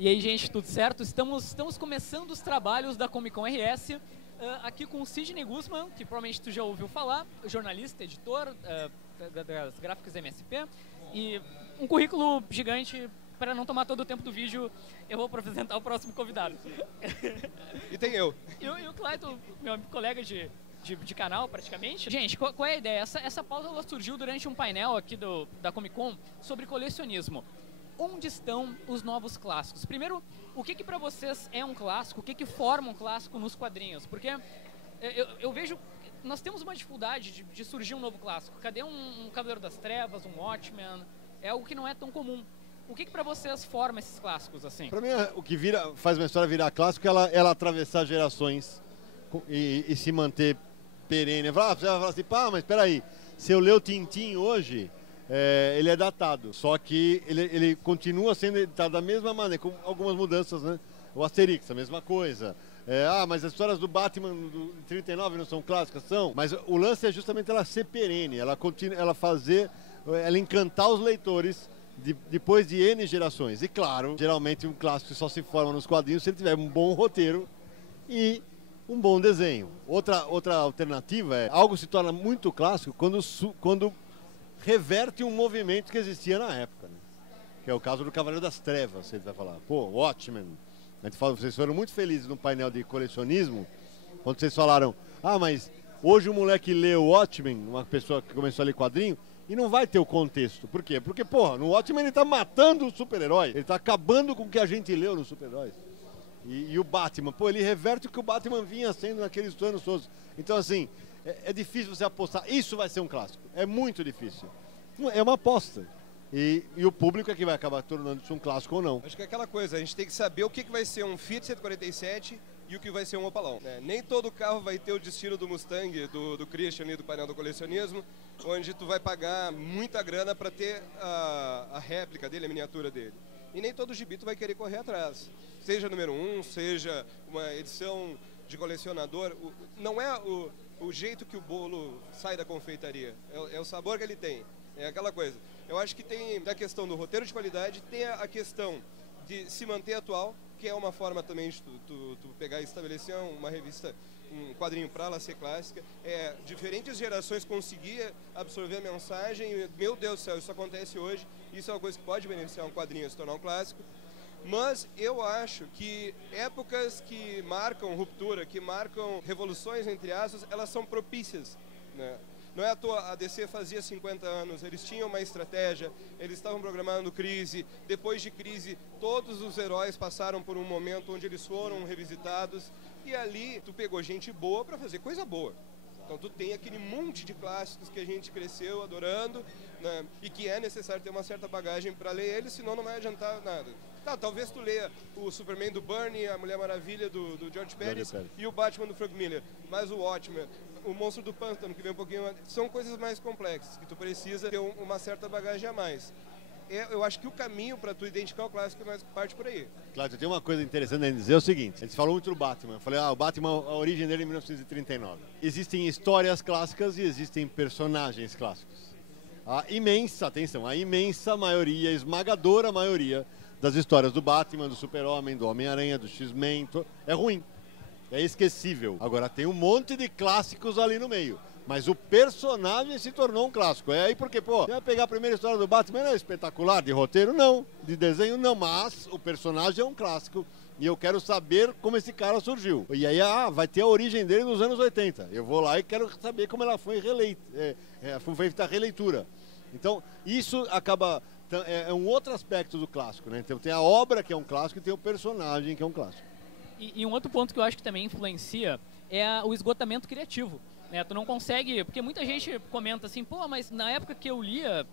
E aí, gente, tudo certo? Estamos começando os trabalhos da Comic Con RS, aqui com o Sidney Guzman, que provavelmente tu já ouviu falar, jornalista, editor das gráficas MSP, e um currículo gigante. Para não tomar todo o tempo do vídeo, eu vou apresentar o próximo convidado. E tem eu. E o Clayton, meu colega de canal, praticamente. Gente, qual é a ideia? Essa pauta ela surgiu durante um painel aqui da Comic Con sobre colecionismo. Onde estão os novos clássicos? Primeiro, o que para vocês é um clássico? O que forma um clássico nos quadrinhos? Porque eu vejo... Nós temos uma dificuldade de surgir um novo clássico. Cadê um Cavaleiro das Trevas, um Watchmen? É algo que não é tão comum. O que para vocês forma esses clássicos, assim? Para mim, o que faz uma história virar clássico é ela atravessar gerações e se manter perene. Você vai falar assim, pá, mas peraí, se eu ler o Tintin hoje, ele é datado. Só que ele continua sendo editado da mesma maneira, com algumas mudanças, né? O Asterix, a mesma coisa. Mas as histórias do Batman do 39 não são clássicas? São. Mas o lance é justamente ela ser perene, ela encantar os leitores depois de N gerações. E claro, geralmente um clássico só se forma nos quadrinhos se ele tiver um bom roteiro e um bom desenho. Outra alternativa é algo se torna muito clássico quando reverte um movimento que existia na época, né? Que é o caso do Cavaleiro das Trevas, você vai falar. Pô, Watchmen. A gente fala, vocês foram muito felizes no painel de colecionismo quando vocês falaram, mas hoje o moleque lê o Watchmen, uma pessoa que começou a ler quadrinho, e não vai ter o contexto. Por quê? Porque, porra, no Watchmen ele tá matando o super-herói. Ele tá acabando com o que a gente leu nos super-heróis. E o Batman, ele reverte o que o Batman vinha sendo naqueles anos todos. Então, assim, é difícil você apostar. Isso vai ser um clássico. É muito difícil. É uma aposta. E o público é que vai acabar tornando isso um clássico ou não. Acho que é aquela coisa, a gente tem que saber o que vai ser um Fiat 147 e o que vai ser um Opalão. Nem todo carro vai ter o destino do Mustang, do Christian e do painel do colecionismo, onde tu vai pagar muita grana para ter a réplica dele, a miniatura dele. E nem todo gibi tu vai querer correr atrás. Seja número 1, seja uma edição de colecionador, não é o jeito que o bolo sai da confeitaria, é o sabor que ele tem. É aquela coisa. Eu acho que tem a questão do roteiro de qualidade, tem a questão de se manter atual, que é uma forma também de tu pegar e estabelecer uma revista, um quadrinho para ela ser clássica. Diferentes gerações conseguir absorver a mensagem, e, meu Deus do céu, isso acontece hoje, isso é uma coisa que pode beneficiar um quadrinho a se tornar um clássico. Mas eu acho que épocas que marcam ruptura, que marcam revoluções, entre aspas, elas são propícias, né? Não é à toa, a DC fazia 50 anos, eles tinham uma estratégia, eles estavam programando crise, depois de crise todos os heróis passaram por um momento onde eles foram revisitados e ali tu pegou gente boa para fazer coisa boa. Então tu tem aquele monte de clássicos que a gente cresceu adorando, né, e que é necessário ter uma certa bagagem para ler eles, senão não vai adiantar nada. Talvez tu leia o Superman do Byrne, a Mulher Maravilha do George Pérez e o Batman do Frank Miller, mas o Watchmen, o Monstro do Pântano, que vem um pouquinho... São coisas mais complexas, que tu precisa ter uma certa bagagem a mais. Eu acho que o caminho para tu identificar o clássico parte por aí. Claro, tem uma coisa interessante a dizer, é o seguinte, eles falam muito do Batman. Eu falei, o Batman, a origem dele é em 1939. Existem histórias clássicas e existem personagens clássicos. A imensa maioria, esmagadora maioria das histórias do Batman, do Super-Homem, do Homem-Aranha, do X-Men, é ruim. É esquecível. Agora, tem um monte de clássicos ali no meio. Mas o personagem se tornou um clássico. É aí porque, você vai pegar a primeira história do Batman, é espetacular, de roteiro não, de desenho não, mas o personagem é um clássico e eu quero saber como esse cara surgiu. E aí, vai ter a origem dele nos anos 80. Eu vou lá e quero saber como ela foi foi feita a releitura. Então, isso acaba... É um outro aspecto do clássico, né? Então tem a obra que é um clássico e tem o personagem que é um clássico. E um outro ponto que eu acho que também influencia é o esgotamento criativo. Né? Tu não consegue... Porque muita gente comenta assim, mas na época que eu lia,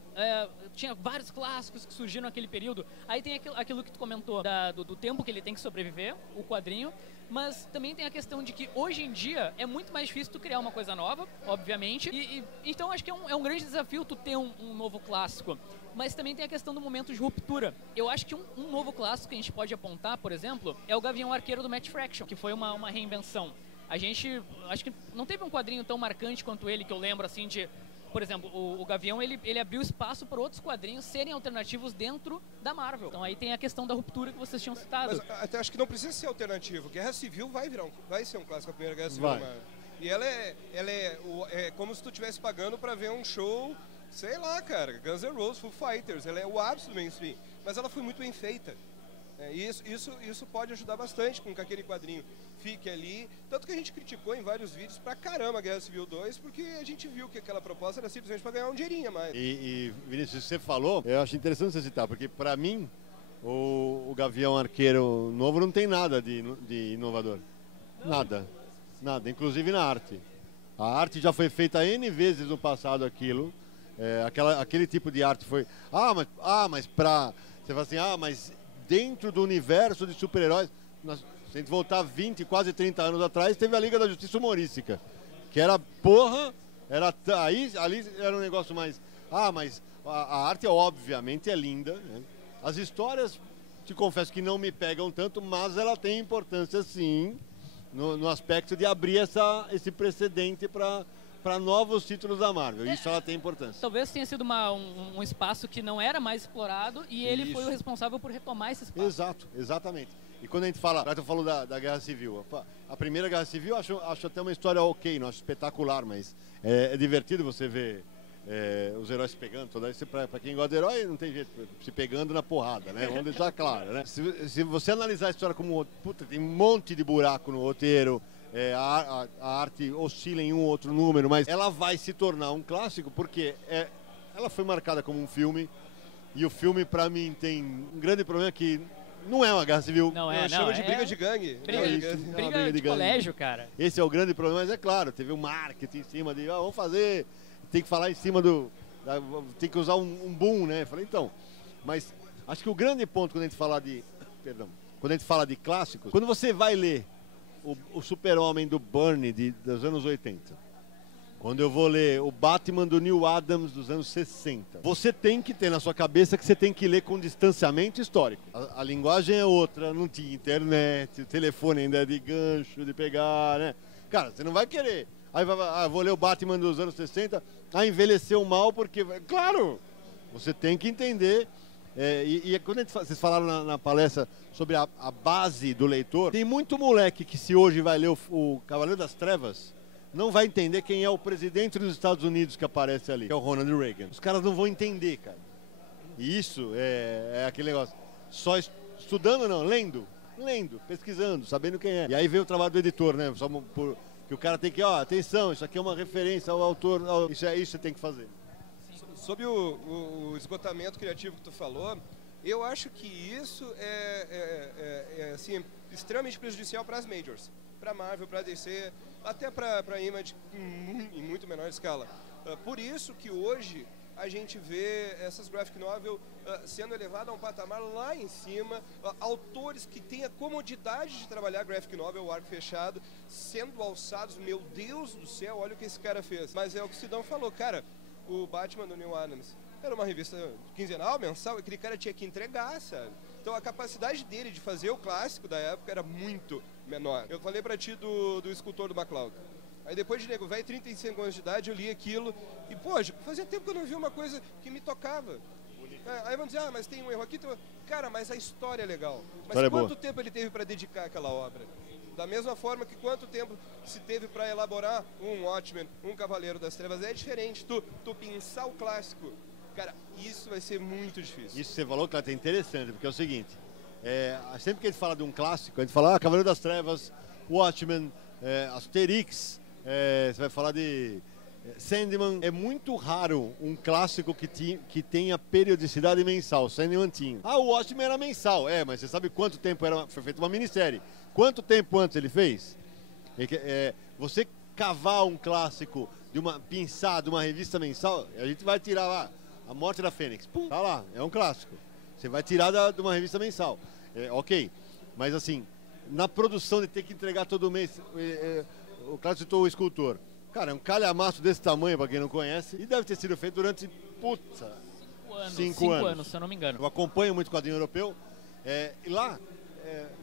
tinha vários clássicos que surgiram naquele período. Aí tem aquilo que tu comentou, do tempo que ele tem que sobreviver, o quadrinho. Mas também tem a questão de que hoje em dia é muito mais difícil tu criar uma coisa nova, obviamente. Então acho que é um grande desafio tu ter um novo clássico. Mas também tem a questão do momento de ruptura. Eu acho que um novo clássico que a gente pode apontar, por exemplo, é o Gavião Arqueiro do Matt Fraction, que foi uma reinvenção. A gente, acho que não teve um quadrinho tão marcante quanto ele, que eu lembro assim de... por exemplo, o Gavião, ele abriu espaço para outros quadrinhos serem alternativos dentro da Marvel. Então aí tem a questão da ruptura que vocês tinham citado. Mas até acho que não precisa ser alternativo. Guerra Civil vai ser um clássico, a Primeira Guerra Civil. E ela é como se tu estivesse pagando para ver um show, sei lá, cara, Guns N' Roses, Foo Fighters. Ela é o ápice do mainstream. Mas ela foi muito bem feita. Isso pode ajudar bastante com que aquele quadrinho fique ali. Tanto que a gente criticou em vários vídeos pra caramba a Guerra Civil 2, porque a gente viu que aquela proposta era simplesmente para ganhar um dinheirinho a mais. E Vinícius, você falou, eu acho interessante você citar, porque pra mim, o Gavião Arqueiro novo não tem nada de inovador. Nada, inclusive na arte. A arte já foi feita N vezes no passado aquilo. Aquele tipo de arte foi... mas pra... Você fala assim, mas dentro do universo de super-heróis, se a gente voltar 20, quase 30 anos atrás, teve a Liga da Justiça Humorística, que era ali era um negócio mais... mas a arte obviamente é linda, né? As histórias, te confesso que não me pegam tanto, mas ela tem importância sim, no aspecto de abrir esse precedente para novos títulos da Marvel. Isso ela tem importância. Talvez tenha sido um espaço que não era mais explorado e ele foi o responsável por retomar esse espaço. Exatamente. E quando a gente fala, tu falou da Guerra Civil, a Primeira Guerra Civil acho até uma história ok, não acho espetacular, mas é divertido você ver os heróis se pegando, toda isso pra quem gosta de herói não tem jeito, se pegando na porrada, né? Vamos deixar claro, né? Se você analisar a história como, tem um monte de buraco no roteiro, a arte oscila em um ou outro número, mas ela vai se tornar um clássico porque ela foi marcada como um filme, e o filme pra mim tem um grande problema que não é uma guerra civil. Chama de briga de gangue. Briga de colégio, cara. Esse é o grande problema, mas é claro, teve um marketing em cima de, vamos fazer, tem que falar em cima tem que usar um boom, né? Falei, então, mas acho que o grande ponto quando a gente fala de clássicos, quando você vai ler o Super-Homem do Byrne dos anos 80, quando eu vou ler o Batman do Neil Adams dos anos 60, você tem que ter na sua cabeça que você tem que ler com distanciamento histórico. A linguagem é outra, não tinha internet, o telefone ainda é de gancho, de pegar, né? Cara, você não vai querer. Aí vou ler o Batman dos anos 60, envelheceu mal porque... Claro! Você tem que entender... quando vocês falaram na palestra sobre a base do leitor, tem muito moleque que se hoje vai ler o Cavaleiro das Trevas, não vai entender quem é o presidente dos Estados Unidos que aparece ali, que é o Ronald Reagan. Os caras não vão entender, cara. E isso é aquele negócio. Só estudando, não, lendo, pesquisando, sabendo quem é. E aí vem o trabalho do editor, né? Que o cara tem que, atenção, isso aqui é uma referência ao autor, isso você tem que fazer. Sobre o esgotamento criativo que tu falou, eu acho que isso assim, extremamente prejudicial para as majors, para Marvel, para DC, até para Image em muito menor escala. Por isso que hoje a gente vê essas graphic novel sendo elevadas a um patamar lá em cima, autores que têm a comodidade de trabalhar graphic novel, o arco fechado, sendo alçados, meu Deus do céu, olha o que esse cara fez. Mas é o que o Sidão falou, cara, o Batman do Neil Adams era uma revista quinzenal, mensal, aquele cara tinha que entregar, sabe? Então a capacidade dele de fazer o clássico da época era muito menor. Eu falei pra ti do escultor do MacLeod. Aí depois de nego velho, 35 anos de idade, eu li aquilo e, fazia tempo que eu não vi uma coisa que me tocava. Aí vão dizer, mas tem um erro aqui. Cara, mas a história é legal. Mas quanto tempo ele teve para dedicar aquela obra? Da mesma forma que quanto tempo se teve para elaborar um Watchmen, um Cavaleiro das Trevas. É diferente. Tu pensar o clássico, cara, isso vai ser muito difícil. Isso que você falou, cara, é interessante, porque é o seguinte, sempre que a gente fala de um clássico, a gente fala, Cavaleiro das Trevas, Watchmen, Asterix, você vai falar de Sandman. É muito raro um clássico que tenha periodicidade mensal. Sandman tinha. O Watchmen era mensal. Mas você sabe quanto tempo foi feita uma minissérie? Quanto tempo antes ele fez? Você cavar um clássico de uma revista mensal, a gente vai tirar lá A Morte da Fênix. Pum, tá lá, é um clássico. Você vai tirar de uma revista mensal. Ok, mas assim, na produção de ter que entregar todo mês... O Cláudio citou o escultor. Cara, é um calhamaço desse tamanho, para quem não conhece, e deve ter sido feito durante, 5 anos, se eu não me engano. Eu acompanho muito o quadrinho europeu, e lá,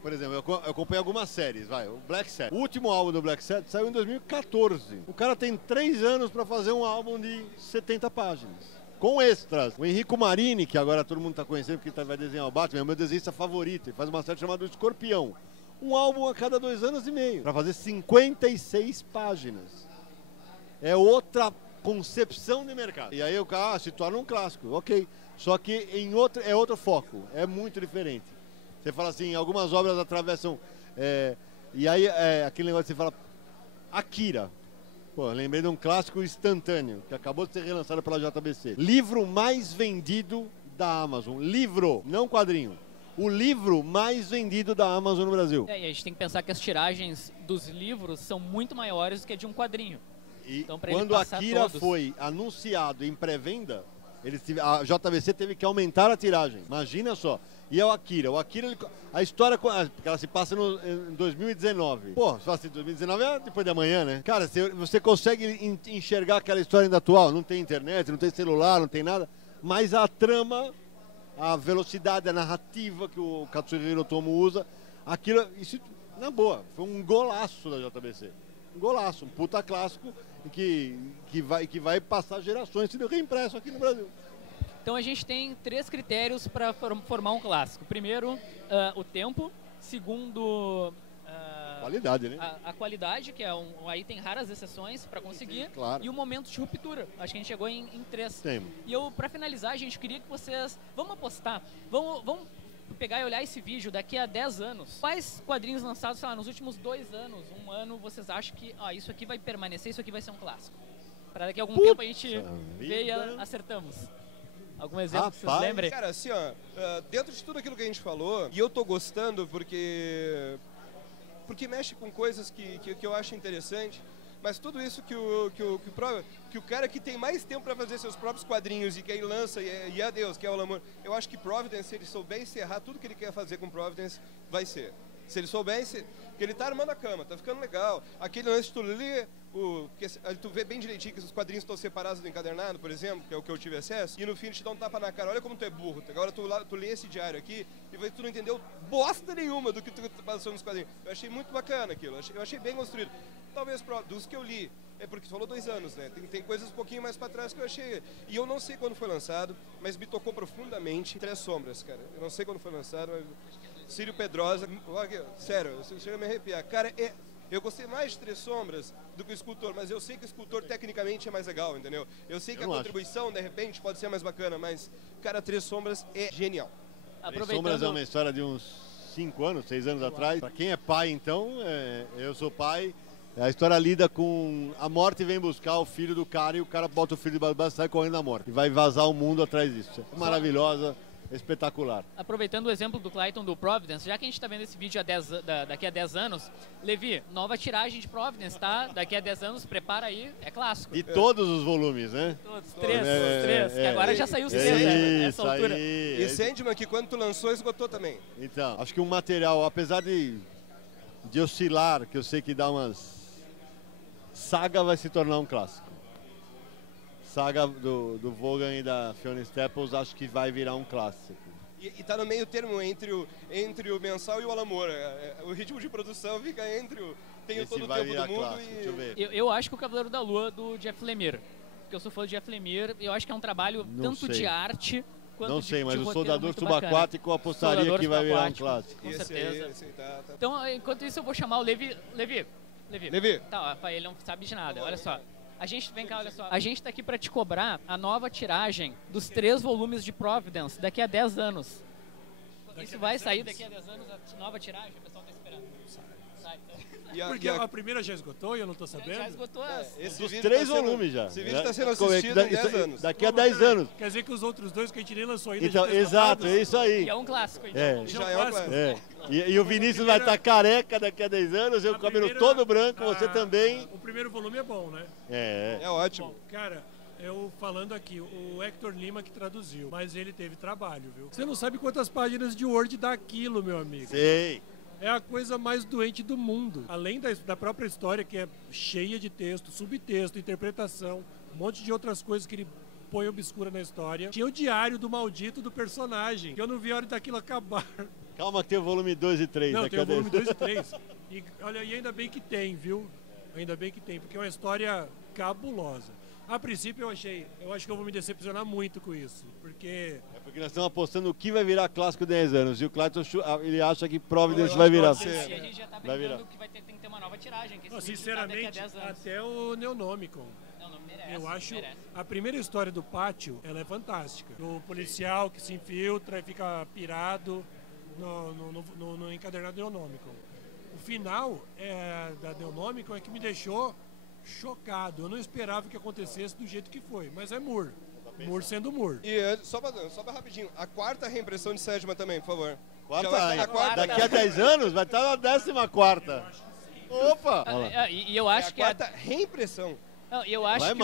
por exemplo, eu acompanho algumas séries, vai, o Black Sabbath. O último álbum do Black Sabbath saiu em 2014. O cara tem 3 anos para fazer um álbum de 70 páginas. Com extras. O Enrico Marini, que agora todo mundo está conhecendo porque vai desenhar o Batman, é o meu desenhista favorito. Ele faz uma série chamada O Escorpião. Um álbum a cada 2 anos e meio. Para fazer 56 páginas. É outra concepção de mercado. E aí o cara se torna um clássico, ok. Só que é outro foco. É muito diferente. Você fala assim, algumas obras atravessam... e aí aquele negócio que você fala... Akira. Pô, lembrei de um clássico instantâneo, que acabou de ser relançado pela JBC. Livro mais vendido da Amazon. Livro, não quadrinho. O livro mais vendido da Amazon no Brasil. E a gente tem que pensar que as tiragens dos livros são muito maiores do que a de um quadrinho. E então, quando Akira foi anunciado em pré-venda, a JBC teve que aumentar a tiragem. Imagina só. E é o Akira. A história, porque ela se passa em 2019. Pô, se fala assim, 2019 é depois de amanhã, né? Cara, você consegue enxergar aquela história ainda atual. Não tem internet, não tem celular, não tem nada. Mas a trama, a velocidade, a narrativa que o Katsuhiro Otomo usa, isso, na boa, foi um golaço da JBC. Um golaço, um puta clássico que vai passar gerações sendo reimpresso aqui no Brasil. Então a gente tem 3 critérios para formar um clássico. Primeiro, o tempo. Segundo, qualidade, né? A qualidade, que aí tem raras exceções para conseguir. Claro. E o momento de ruptura. Acho que a gente chegou em 3. Temos. E para finalizar, a gente queria que vocês... Vamos apostar. Vamos pegar e olhar esse vídeo daqui a 10 anos. Quais quadrinhos lançados, sei lá, nos últimos 2 anos, 1 ano, vocês acham que isso aqui vai permanecer, isso aqui vai ser um clássico? Para daqui a algum tempo a gente vê e acertamos. Algum exemplo que vocês lembrem? Cara, assim, dentro de tudo aquilo que a gente falou, e eu tô gostando porque mexe com coisas que eu acho interessante, mas tudo isso que o cara que tem mais tempo para fazer seus próprios quadrinhos e que aí lança, e adeus, que é o Alan Moore, eu acho que Providence, se ele souber encerrar tudo que ele quer fazer com Providence, vai ser. Se ele souber, porque ele tá armando a cama, tá ficando legal. Aquele lance de tu ler, tu vê bem direitinho que os quadrinhos estão separados do encadernado, por exemplo, que é o que eu tive acesso, e no fim te dá um tapa na cara. Olha como tu é burro. Agora tu lê esse diário aqui e tu não entendeu bosta nenhuma do que tu passou nos quadrinhos. Eu achei muito bacana aquilo, eu achei bem construído. Talvez dos que eu li, porque tu falou 2 anos, né? Tem coisas um pouquinho mais pra trás que eu achei. E eu não sei quando foi lançado, mas me tocou profundamente. 3 Sombras, cara. Eu não sei quando foi lançado, mas Círio Pedrosa, sério, chega a me arrepiar. Cara, eu gostei mais de 3 Sombras do que o Escultor, mas eu sei que o Escultor tecnicamente é mais legal, entendeu? Eu sei que a contribuição, de repente, pode ser mais bacana, mas, cara, 3 Sombras é genial. 3 Sombras é uma história de uns 5 anos, 6 anos atrás. Pra quem é pai, então, eu sou pai. A história lida com a morte vem buscar o filho do cara e o cara bota o filho de baixo e sai correndo da morte. E vai vazar o mundo atrás disso. É maravilhosa. Espetacular. Aproveitando o exemplo do Clayton do Providence, já que a gente está vendo esse vídeo daqui a 10 anos, Levi, nova tiragem de Providence, tá? Daqui a 10 anos, prepara aí, é clássico. E todos os volumes, né? Todos, 3, que agora já saiu 6, né? Nessa altura. E Sandman, que quando tu lançou, esgotou também. Então, acho que um material, apesar de oscilar, que eu sei que dá umas... Saga vai se tornar um clássico. Saga do Vaughan e da Fiona Staples, acho que vai virar um clássico. E tá no meio termo entre o mensal e o Alan Moore. O ritmo de produção fica entre tem todo o tempo do mundo clássico. Eu acho que o Cavaleiro da Lua do Jeff Lemire, porque eu sou fã do Jeff Lemire, eu acho que é um trabalho tanto de arte quanto não sei, mas de o Soldador Subaquático eu apostaria que vai virar um clássico. Com certeza. Esse, tá. Então, enquanto isso, eu vou chamar o Levi. Tá, ele não sabe de nada, olha só. Vem cá, olha só. A gente tá aqui para te cobrar a nova tiragem dos 3 volumes de Providence daqui a 10 anos. Isso vai sair daqui a 10 anos, a nova tiragem? O pessoal tá esperando. Sai. Porque a primeira já esgotou e eu não tô sabendo? Já esgotou Dos 3 volumes já. Esse vídeo tá sendo assistido em 10 anos. Daqui a 10 anos. Quer dizer que os outros 2 que a gente nem lançou ainda... Então, exato, é isso aí. E é um clássico, então. Já é um clássico. E o Vinícius vai estar careca daqui a 10 anos, eu com o cabelo todo branco, você também. O primeiro volume é bom, né? É ótimo. Bom, cara, eu falando aqui, o Hector Lima que traduziu, mas ele teve trabalho, viu? Você não sabe quantas páginas de Word dá aquilo, meu amigo. Sei. É a coisa mais doente do mundo. Além da própria história, que é cheia de texto, subtexto, interpretação, um monte de outras coisas que ele põe obscura na história. Tinha o diário do maldito do personagem, que eu não vi a hora daquilo acabar. Calma que tem o volume 2 e 3. Não, tem o volume 2 e 3. E olha, e ainda bem que tem, viu? Ainda bem que tem, porque é uma história cabulosa. A princípio eu acho que eu vou me decepcionar muito com isso, porque... É porque nós estamos apostando o que vai virar clássico 10 anos. E o Clayton, ele acha que Providence vai virar. E a gente já tá brincando que tem que ter uma nova tiragem. Que sinceramente, até o Neonomicon. Eu acho a primeira história do Pátio, ela é fantástica. O policial que se infiltra e fica pirado no encadernado Neonomicon. O final da Neonomicon é que me deixou chocado. Eu não esperava que acontecesse do jeito que foi, mas é Moore. Moore sendo Moore. E só pra rapidinho, a quarta reimpressão de Sandman também, por favor. Daqui a 10 anos vai estar na 14ª. Opa! E eu acho que a quarta reimpressão. Eu acho vai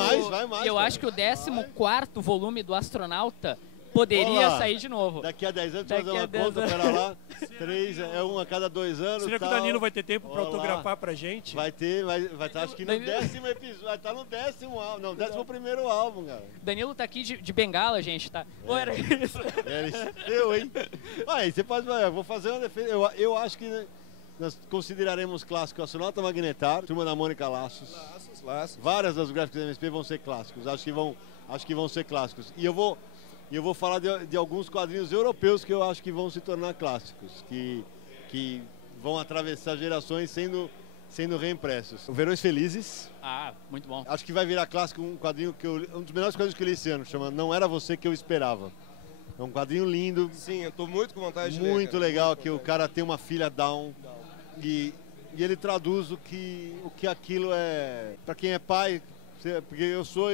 mais. Eu acho que o 14º volume do Astronauta poderia sair de novo. Daqui a 10 anos, fazer uma conta, pera lá. 3, um a cada 2 anos. Será que o Danilo vai ter tempo para autografar pra gente? Vai estar, acho que no 10º episódio. Vai estar no 10º álbum. Não, 11º álbum, cara. Danilo tá aqui de bengala, gente, tá? Ou era isso? Eu, hein? Aí, você pode. Eu vou fazer uma defesa. Eu acho que nós consideraremos clássico Astronauta Magnetar, Turma da Mônica Laços. Várias das gráficas da MSP vão ser clássicos. Acho que vão ser clássicos. E eu vou falar de alguns quadrinhos europeus que eu acho que vão se tornar clássicos, que vão atravessar gerações sendo reimpressos. O Verões Felizes. Ah, muito bom. Acho que vai virar clássico um quadrinho um dos melhores quadrinhos que eu li esse ano, chama Não Era Você Que Eu Esperava. É um quadrinho lindo. Sim, eu tô muito com vontade de ler. Muito legal, que o cara tem uma filha down e ele traduz o que aquilo é para quem é pai, porque eu sou,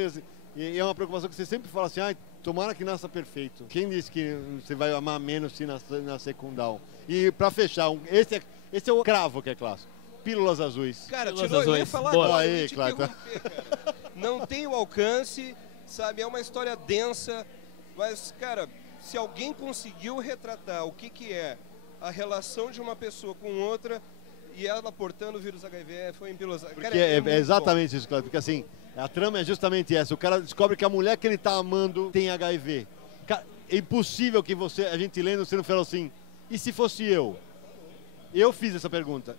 e é uma preocupação que você sempre fala assim, tomara que nasça perfeito. Quem disse que você vai amar menos se nascer com down? E para fechar, esse é o cravo que é clássico. Pílulas Azuis. Cara, eu ia falar agora, agora, aí, Clayton. Não tem o alcance, sabe? É uma história densa, mas, cara, se alguém conseguiu retratar o que é a relação de uma pessoa com outra e ela portando o vírus HIV, foi em Pílulas Azuis. Porque é exatamente isso, Clayton, porque assim, a trama é justamente essa. O cara descobre que a mulher que ele tá amando tem HIV. Cara, é impossível que a gente lendo, você não fala assim, e se fosse eu? Eu fiz essa pergunta.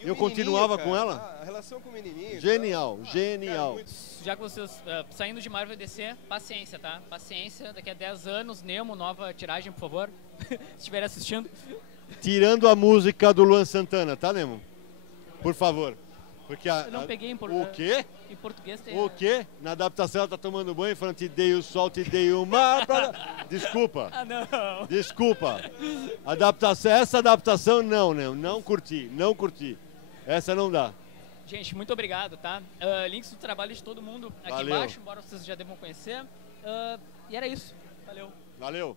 Eu continuava com ela? A relação com o menininho. Genial. Cara, já que vocês, saindo de Marvel e DC, paciência, tá? Paciência, daqui a 10 anos, Nemo, nova tiragem, por favor, se estiver assistindo. Tirando a música do Luan Santana, tá, Nemo? Por favor. Porque eu não peguei em português. O quê? Em português tem... O quê? Na adaptação ela tá tomando banho falando te dei o sol, te dei o mar. Desculpa. Ah, não. Desculpa. Essa adaptação não, né? Não curti. Essa não dá. Gente, muito obrigado, tá? Links do trabalho de todo mundo aqui Valeu. embaixo, embora vocês já devam conhecer. E era isso. Valeu. Valeu.